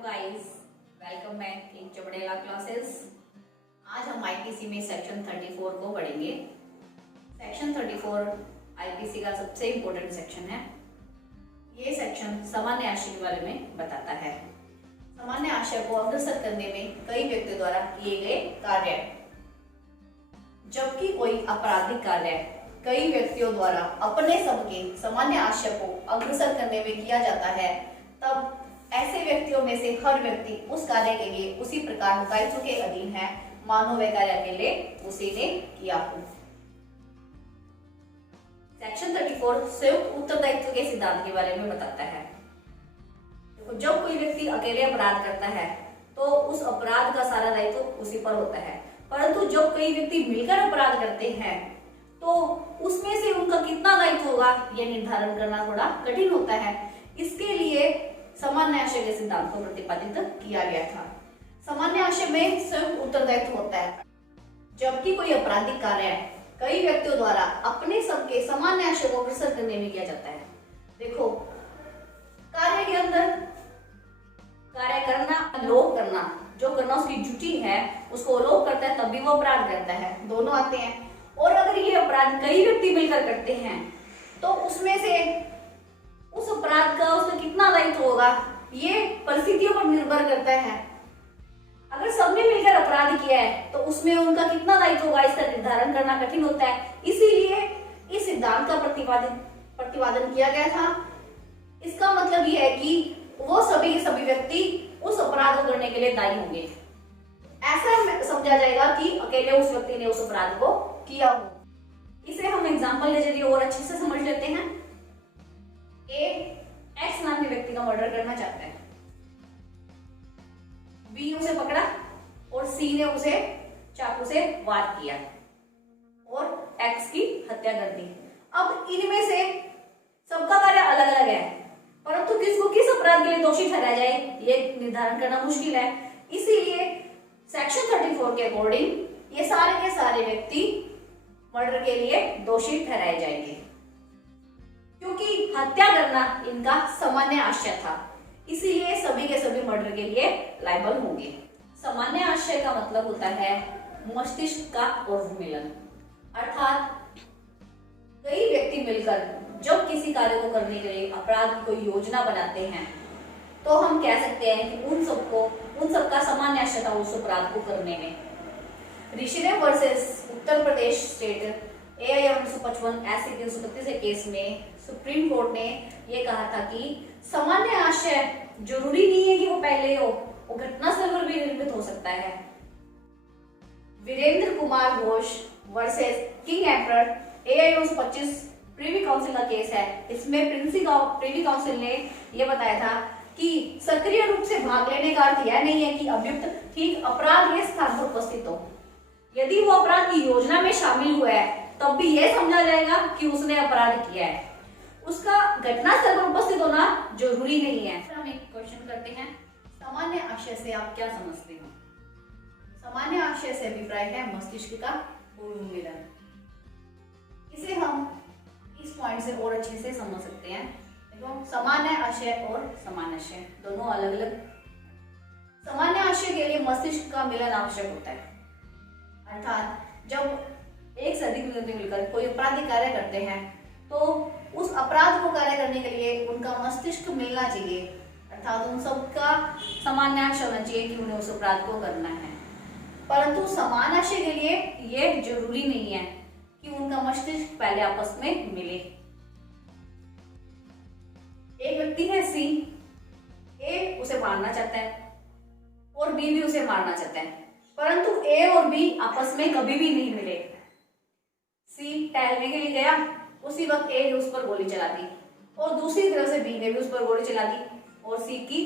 Guys, welcome back in Chabdela classes. आज हम IPC में सेक्शन 34 को पढ़ेंगे। सेक्शन 34 आईपीसी का सबसे इम्पोर्टेंट सेक्शन है। ये सेक्शन सामान्य आशय के बारे में बताता है। सामान्य आशय को अग्रसर करने में कई व्यक्तियों द्वारा किए गए कार्य, जबकि कोई आपराधिक कार्य कई व्यक्तियों द्वारा अपने सबके सामान्य आशय को अग्रसर करने में किया जाता है, तब ऐसे व्यक्तियों में से हर व्यक्ति उस कार्य के लिए उसी प्रकार दायित्व के अधीन है, मानो वह कार्य अकेले उसी ने किया हो। सेक्शन 34 संयुक्त उत्तरदायित्व के सिद्धांत के बारे में बताता है। देखो, जब कोई व्यक्ति अकेले अपराध करता है तो उस अपराध का सारा दायित्व उसी पर होता है, परंतु जब कई व्यक्ति मिलकर अपराध करते हैं तो उसमें से उनका कितना दायित्व होगा यह निर्धारण करना थोड़ा कठिन होता है। इसके लिए सामान्य आशय के सिद्धांत को प्रतिपादित किया गया था। सामान्य आशय में संयुक्त उत्तरदायित्व होता है, जबकि कोई आपराधिक कार्य कई व्यक्तियों द्वारा अपने सबके सामान्य आशय को अग्रसर करने में किया जाता है। देखो, कार्य के अंदर कार्य करना, लोभ करना, जो करना उसकी ड्यूटी है उसको लोभ करता है तब भी वो अपराध करता है, दोनों आते हैं। और अगर ये अपराध कई व्यक्ति मिलकर करते हैं तो उसमें से उस अपराध का उसका कितना दायित्व होगा ये परिस्थितियों पर निर्भर करता है। अगर सबने मिलकर अपराध किया है तो उसमें उनका कितना दायित्व होगा इसका निर्धारण करना कठिन होता है। इसीलिए इस सिद्धांत का प्रतिपादन किया गया था। इसका मतलब यह है कि वो सभी के सभी व्यक्ति उस अपराध को करने के लिए दायी होंगे। ऐसा समझा जाएगा कि अकेले उस व्यक्ति ने उस अपराध को किया हो। इसे हम एग्जाम्पल के जरिए और अच्छे से समझ लेते हैं। ए एक्स नाम के व्यक्ति का मर्डर करना चाहता है, बी उसे पकड़ा और सी ने उसे चाकू से वार किया और एक्स की हत्या कर दी। अब इनमें से सबका कार्य अलग अलग है, परंतु किसको किस अपराध के लिए दोषी ठहराया जाए ये निर्धारण करना मुश्किल है। इसीलिए सेक्शन 34 के अकॉर्डिंग ये सारे के सारे व्यक्ति मर्डर के लिए दोषी ठहराए जाएंगे, क्योंकि हत्या करना इनका सामान्य आशय था। इसीलिए सभी के सभी मर्डर के लिए लायबल होंगे। सामान्य आशय का मतलब होता है मस्तिष्क का उन्मिलन, अर्थात कई व्यक्ति मिलकर जब किसी कार्य को करने के लिए अपराध की कोई योजना बनाते हैं तो हम कह सकते हैं कि उन सबका सामान्य आशय था उस अपराध को करने में। Rishidev versus Uttar Pradesh state AIR 1955 ऐसे 332 केस में सुप्रीम कोर्ट ने यह कहा था कि सामान्य आशय जरूरी नहीं है कि वो पहले हो, वो घटनास्थल पर भी निर्मित हो सकता है। Virendra Kumar Ghosh versus king emperor AIR 1925 privy council का केस है। इसमें प्रीवी काउंसिल ने यह बताया था कि सक्रिय रूप से भाग लेने का अर्थ यह नहीं है कि अभियुक्त ठीक अपराध के स्थान पर उपस्थित हो। यदि वो अपराध की योजना में शामिल हुआ है तब भी यह समझा जाएगा कि उसने अपराध किया है। उसका घटनास्थल पर उपस्थित होना जरूरी नहीं है। हम एक क्वेश्चन करते हैं, सामान्य आशय से आप क्या समझते हो? सामान्य आशय से अभिप्राय है मस्तिष्क का उन्मिलन। इसे हम इस पॉइंट से और अच्छे से समझ सकते हैं। देखो, सामान्य आशय और समान आशय दोनों अलग अलग। सामान्य आशय के लिए मस्तिष्क का मिलन आवश्यक होता है, अर्थात जब एक से अधिक व्यक्ति मिलकर कोई आपराधिक कार्य करते हैं तो उस अपराध को कार्य करने के लिए उनका मस्तिष्क मिलना चाहिए, अर्थात उन सबका सामान्य आशय होना चाहिए कि उन्हें उस अपराध को करना है। परंतु समान आशय के लिए यह जरूरी नहीं है कि उनका मस्तिष्क पहले आपस में मिले। एक व्यक्ति है सी, ए उसे मारना चाहता है और बी भी उसे मारना चाहता है, परंतु ए और बी आपस में कभी भी नहीं मिले। सी टहलने के लिए गया, उसी वक्त ए ने उस पर गोली चला दी और दूसरी तरफ से बी ने भी उस पर गोली चला दी और सी की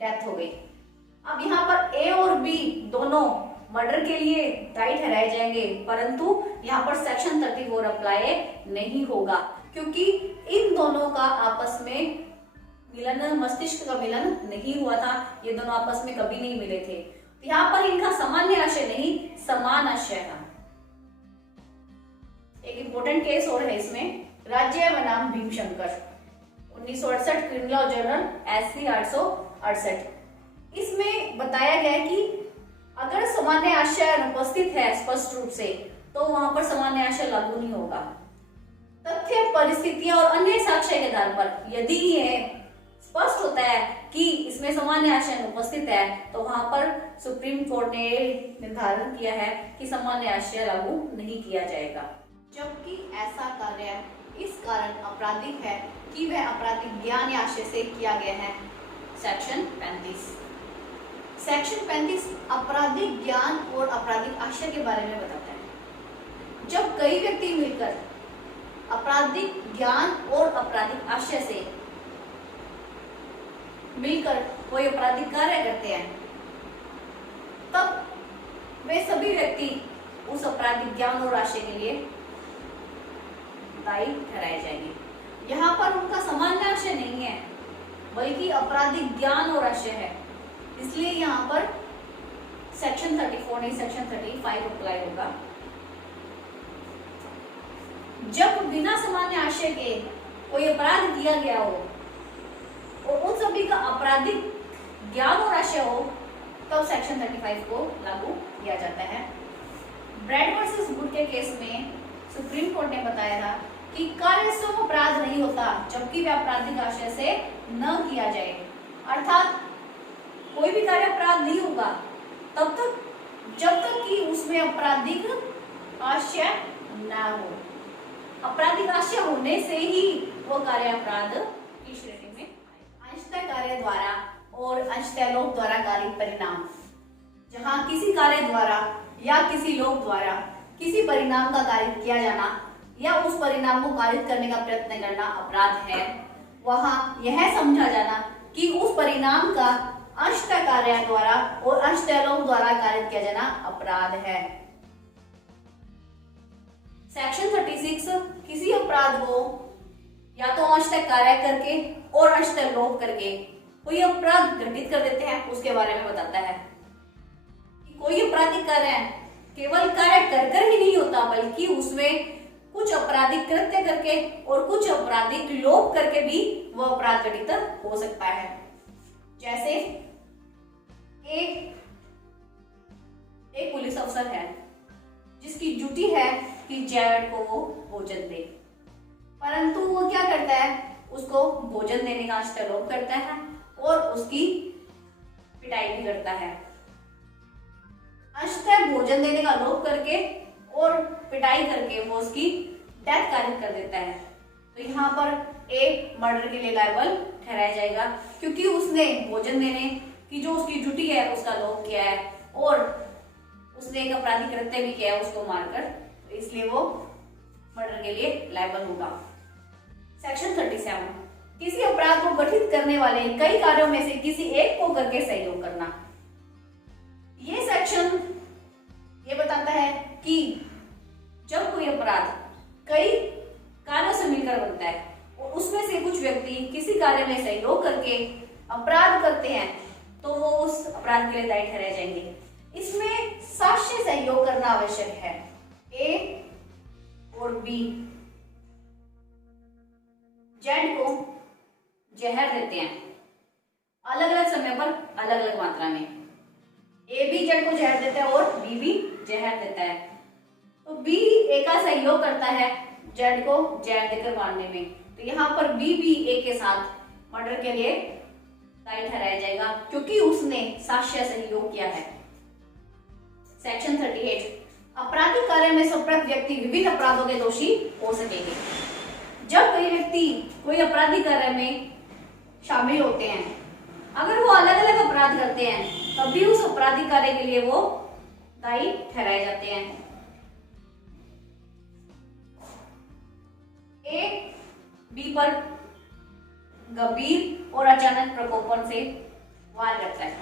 डेथ हो गई। अब यहाँ पर ए और बी दोनों मर्डर के लिए दायी ठहराए जाएंगे, परंतु यहाँ पर सेक्शन 34 अप्लाई नहीं होगा, क्योंकि इन दोनों का आपस में मिलन, मस्तिष्क का मिलन नहीं हुआ था। ये दोनों आपस में कभी नहीं मिले थे। यहाँ पर इनका सामान्य आशय नहीं, समान आशय था। एक इंपॉर्टेंट केस और है इसमें, राज्य बनाम भीमशंकर 1968 क्रिमिनल जर्नल SC 868। इसमें बताया गया है कि अगर सामान्य आशय अनुपस्थित है स्पष्ट रूप से, तो वहां पर सामान्य आशय लागू नहीं होगा। तथ्य, परिस्थितियां और अन्य साक्ष्य के आधार पर यदि यह स्पष्ट होता है कि इसमें सामान्य आशय अनुपस्थित है, तो वहां पर सुप्रीम कोर्ट ने निर्धारण किया है कि सामान्य आशय लागू नहीं किया जाएगा। जबकि ऐसा कार्य इस कारण आपराधिक है कि वह आपराधिक ज्ञान या आशय से किया गया है। सेक्शन 35। सेक्शन 35 आपराधिक ज्ञान और आपराधिक आशय के बारे में बताता है। जब कई व्यक्ति मिलकर आपराधिक ज्ञान और आपराधिक आशय से मिलकर कोई आपराधिक कार्य करते हैं, तब वे सभी व्यक्ति उस आपराधिक ज्ञान और आशय के लिए दायी ठहराए जाएंगे। यहाँ पर उनका सामान्य आशय नहीं है, बल्कि आपराधिक ज्ञान और आशय है, इसलिए यहाँ पर सेक्शन 34 नहीं सेक्शन 35 अप्लाई होगा। जब बिना सामान्य आशय के कोई अपराध किया गया हो और उन सभी का आपराधिक ज्ञान और आशय हो, तब सेक्शन 35 को लागू किया जाता है। ब्रैड वर्सेस वुड के केस में सुप्रीम कोर्ट ने बताया था कि कार्य स्वयं अपराध नहीं होता जबकि वह आपराधिक आशय से न किया जाए, अर्थात कोई भी कार्य अपराध नहीं होगा तब तक जब तक कि उसमें आपराधिक आशय न हो। आपराधिक आशय होने से ही वो कार्य अपराध की श्रेणी में अंशतः कार्य द्वारा और अंशतः लोक द्वारा कारित परिणाम, जहां किसी कार्य द्वारा या किसी लोक द्वारा किसी परिणाम का कारित किया जाना या उस परिणाम को कारित करने का प्रयत्न करना अपराध है, वहां यह समझा जाना कि उस परिणाम का अंशतः कार्य द्वारा और अंशतः लोक द्वारा कारित किया जाना अपराध है। सेक्शन 36 किसी अपराध को या तो अंशतः कार्य करके और अंशतः लोक करके कोई अपराध घटित कर देते हैं, उसके बारे में बताता है कि कोई आपराधिक कार्य केवल कार्य कर कर ही नहीं होता, बल्कि उसमें कुछ आपराधिक कृत्य करके और कुछ आपराधिक लोक करके भी वह अपराध घटित हो सकता है। जैसे एक पुलिस अफसर है जिसकी ड्यूटी है कि जेड को वो भोजन दे, परंतु वो क्या करता है, उसको भोजन देने का अंशतः लोप करता है और उसकी पिटाई भी करता है। अंशतः भोजन देने का लोप करके और पिटाई करके वो उसकी डेथ कारित कर देता है, तो यहाँ पर एक मर्डर के लिए लायबल ठहराया जाएगा, क्योंकि उसने भोजन देने की जो उसकी ड्यूटी है उसका लोप किया है और उसने एक आपराधिक कृत्य भी किया है उसको मारकर, तो इसलिए वो मर्डर के लिए लायबल होगा। सेक्शन 37 किसी अपराध को गठित करने वाले कई कार्यों में से किसी एक को करके सहयोग करना। ये सेक्शन ये बताता है कि जब कोई अपराध कई कार्यों से मिलकर बनता है और उसमें से कुछ व्यक्ति किसी कार्य में सहयोग करके अपराध करते हैं, तो वो उस अपराध के लिए दायी ठहराए जाएंगे। इसमें साक्ष्य सहयोग करना आवश्यक है। ए और बी जेड को जहर देते हैं अलग अलग समय पर अलग अलग मात्रा में। ए भी जेड को जहर देता है और बी भी जहर देता है, तो बी ए का सहयोग करता है जेड को जहर देकर मारने में, तो यहाँ पर बी भी ए के साथ मर्डर के लिए दायी ठहराया जाएगा क्योंकि उसने साक्ष्य सहयोग किया है। सेक्शन 38 आपराधिक कार्य में संपृक्त व्यक्ति विभिन्न अपराधों के दोषी हो सकेंगे। जब कोई व्यक्ति कोई आपराधिक कार्य में शामिल होते हैं, अगर वो अलग अलग अपराध करते हैं, तब भी उस आपराधिक कार्य के लिए वो दायी ठहराए जाते हैं। ए बी पर गंभीर और अचानक प्रकोपन से वार करता है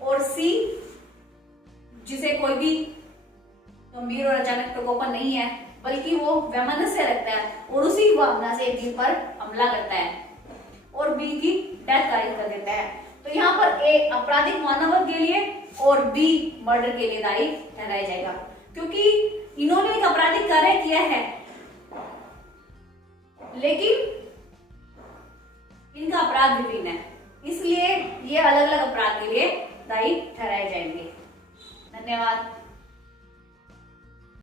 और सी जिसे कोई भी गंभीर और अचानक प्रकोपन नहीं है बल्कि वो वैमनस्य रखता है और उसी भावना से बी पर हमला करता है और बी की डेथ कारित कर देता है, तो यहाँ पर ए आपराधिक मानव के लिए और बी मर्डर के लिए दायी ठहराया जाएगा क्योंकि इन्होंने एक आपराधिक कार्य किया है लेकिन इनका अपराध विभिन्न है, इसलिए ये अलग अलग अपराध के लिए दायी ठहराए जाएंगे। धन्यवाद।